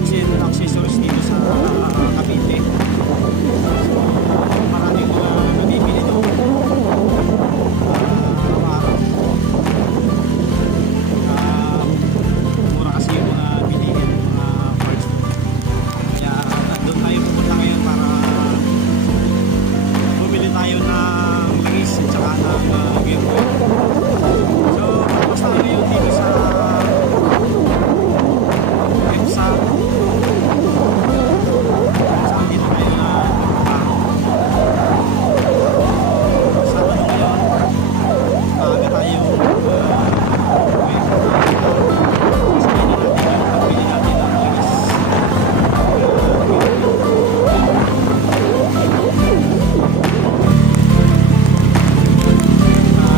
parts and accessories dito sa Cavite. So, maraming mga nabibili doon araw-araw. Mura kasi yung mga bilihin mga parts doon. Kaya doon tayo pupunta ngayon para bumili tayo ng langis at saka ng Game Boy. So, basta ngayon dito sa EPSA. Saan dito tayo na nagtrabaho. Sabado ngayon, maaga tayo uwi. Sabihin na natin yung pagbili natin ng langis.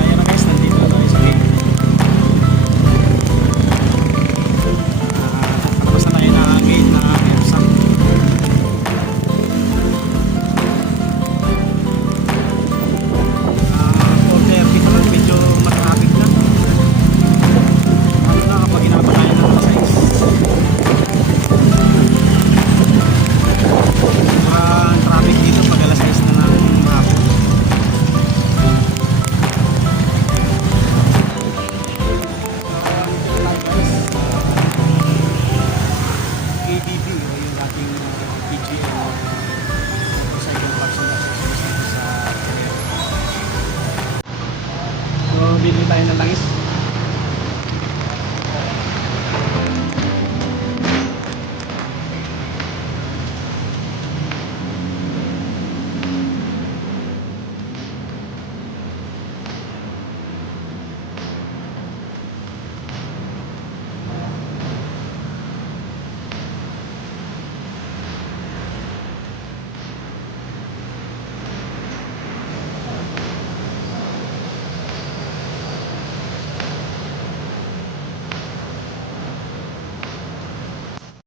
Yan na guys, nandito na tayo sa gate. Palabas na tayo na gate na EPSA. Order pa lang, medyo matraffic na. Ano na kapag inabot tayo ng alas 6. Sobrang traffic dito pag alas 6 na ng hapon. ABB o yung dating PGL Recycle Parts and Accessories dito sa area. So, bili tayo ng langis.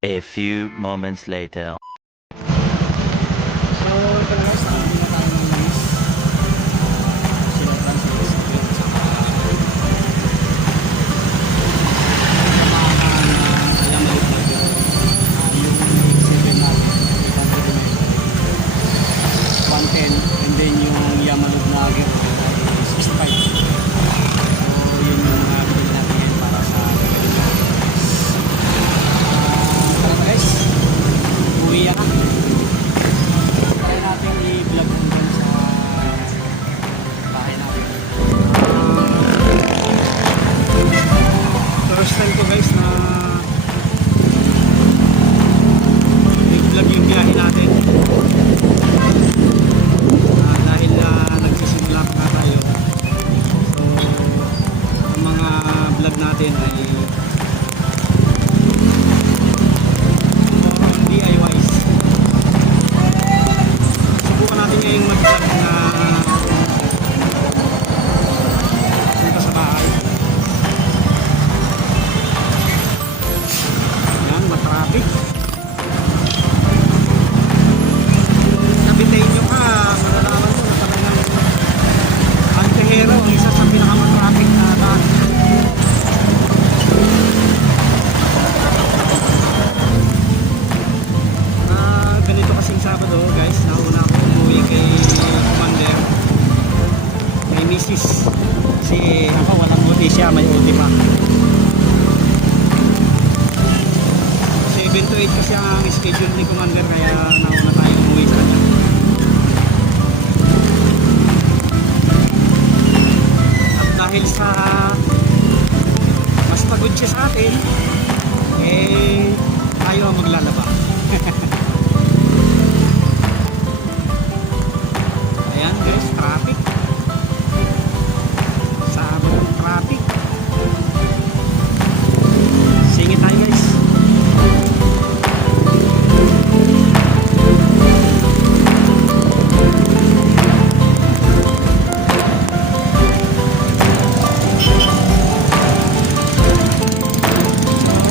A few moments later. So, ito na guys, nakabili na tayo ng langis. Sinabran sa biscuit, saka alam na ito yung silver natin, 110, and then yung Yamalog na gear ay 65. So, yun yung mga bilhin natin ngayon para sa gagawin na. Tara guys, uwi na. Try natin i-vlog hanggang sa bahay natin. First time ko guys na i-vlog yung biyahe natin. Dahil nagsisimula pa nga tayo. So, ang mga vlog natin ay DIYs. Subukan natin ngayong mag-vlog na punta sa bahay. Yan, matraffic. Nabitayin nyo ka, malalaman mo na talagang Antihero, ang isa sa pinakamatraffic na daan. Ganito kasing Sabado guys, nauna ako umuwi kay Commander, kay Mrs. Kasi ako walang OT siya, may OT pa. 7 to 8 kasi ang schedule ni Commander, kaya nauna tayo umuwi sa kanya. At dahil sa mas pagod siya sa atin, eh tayo ang maglalaba. Ayan guys, traffic. Sabong traffic. Singit tayo guys. So,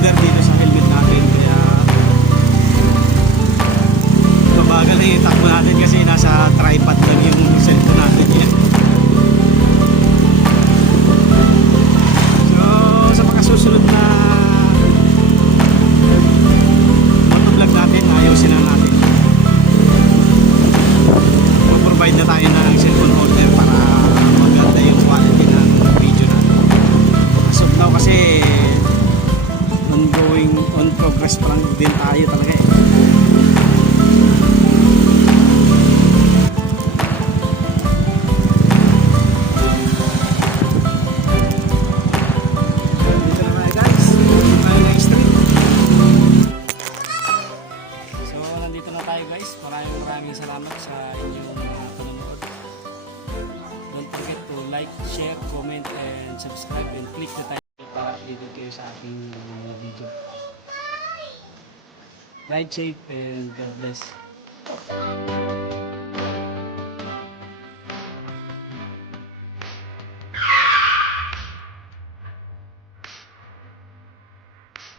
holder dito sa helmet natin. Kaya babagal na yung takbo natin kasi nasa tripod lang yung cellphone natin yan. So sa mga susunod na motovlog natin, ayusin na natin. Mag-provide na tayo ng cellphone holder para maganda yung quality ng video natin. As of now kasi on progress pa lang din tayo talaga eh. Dito na tayo guys, dito tayo na street. So nandito na tayo guys, maraming salamat sa inyong panonood. Don't forget to like, share, comment and subscribe and click the bell para updated kayo sa aking mga video. Ride safe and God bless.